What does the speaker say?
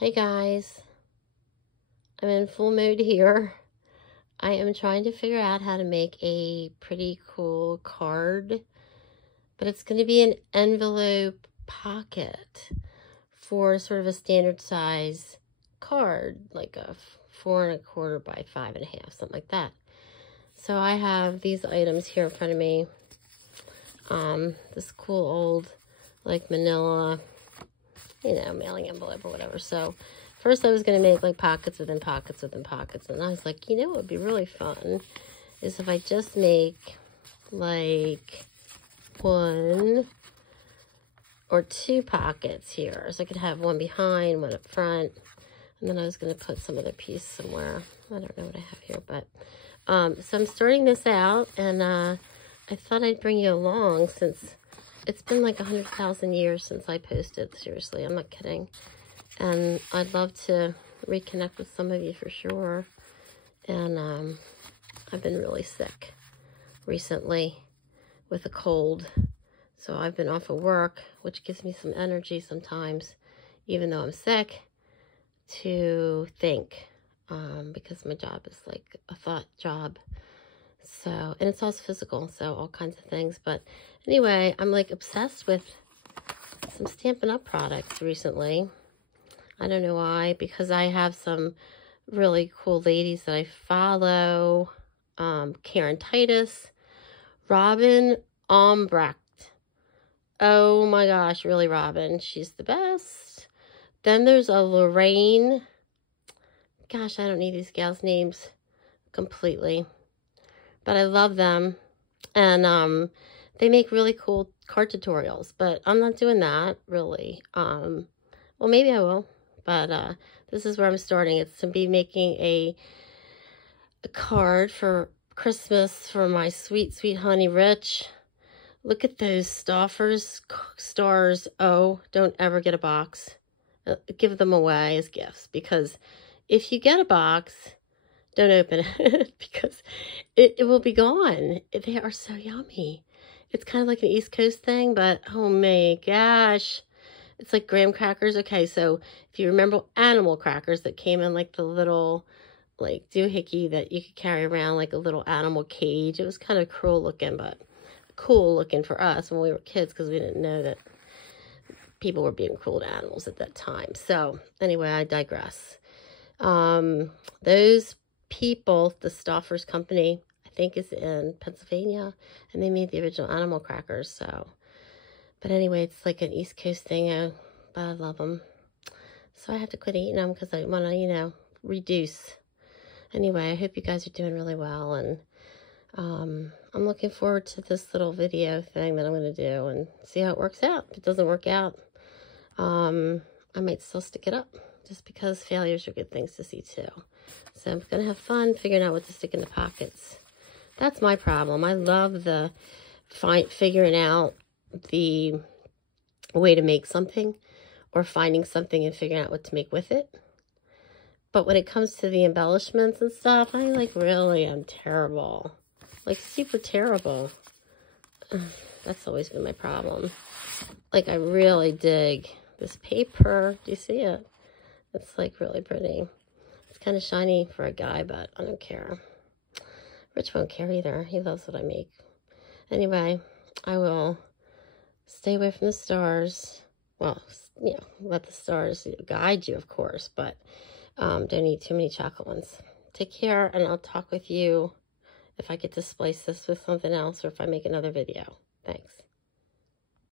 Hey guys, I'm in full mode here. I am trying to figure out how to make a pretty cool card, but it's going to be an envelope pocket for sort of a standard size card, like a 4¼ by 5½, something like that. So I have these items here in front of me. This cool old, like manila, mailing envelope or whatever. So first I was going to make like pockets within pockets within pockets. And I was like, what would be really fun is if I just make like 1 or 2 pockets here. So I could have one behind, one up front. And then I was going to put some other piece somewhere. I don't know what I have here, but so I'm starting this out, and I thought I'd bring you along since it's been like 100,000 years since I posted. Seriously, I'm not kidding. And I'd love to reconnect with some of you for sure. And I've been really sick recently with a cold. So I've been off of work, which gives me some energy sometimes, even though I'm sick, to think. Because my job is like a thought job. So, and it's also physical, so all kinds of things. But anyway, I'm like obsessed with some Stampin' Up! Products recently. I don't know why, because I have some really cool ladies that I follow. Karen Titus, Robin Ombrecht. Oh my gosh, really, Robin. She's the best. Then there's a Lorraine. Gosh, I don't need these gals' names completely. But I love them. And they make really cool card tutorials. But I'm not doing that, really. Well, maybe I will. But this is where I'm starting. It's to be making a card for Christmas for my sweet, sweet honey Rich. Look at those Stoffers stars. Oh, don't ever get a box. Give them away as gifts. Because if you get a box, don't open it because it will be gone. They are so yummy. It's kind of like an East Coast thing, but oh my gosh. It's like graham crackers. Okay, so if you remember animal crackers that came in like the little like doohickey that you could carry around like a little animal cage. It was kind of cruel looking, but cool looking for us when we were kids because we didn't know that people were being cruel to animals at that time. So anyway, I digress. Those people, the Stoffers company, I think is in Pennsylvania, and they made the original animal crackers. So, but anyway, it's like an East Coast thing, but I love them. So I have to quit eating them because I want to, reduce. Anyway, I hope you guys are doing really well, and I'm looking forward to this little video thing that I'm going to do and see how it works out. If it doesn't work out, I might still stick it up. Just because failures are good things to see too. So I'm going to have fun figuring out what to stick in the pockets. That's my problem. I love the figuring out the way to make something or finding something and figuring out what to make with it. But when it comes to the embellishments and stuff, I really am terrible. Like super terrible. That's always been my problem. Like I really dig this paper. Do you see it? It's like really pretty. It's kind of shiny for a guy, but I don't care. Rich won't care either. He loves what I make. Anyway, I will stay away from the stars. Well, let the stars guide you, of course, but don't eat too many chocolate ones. Take care, and I'll talk with you if I get to splice this with something else or if I make another video. Thanks.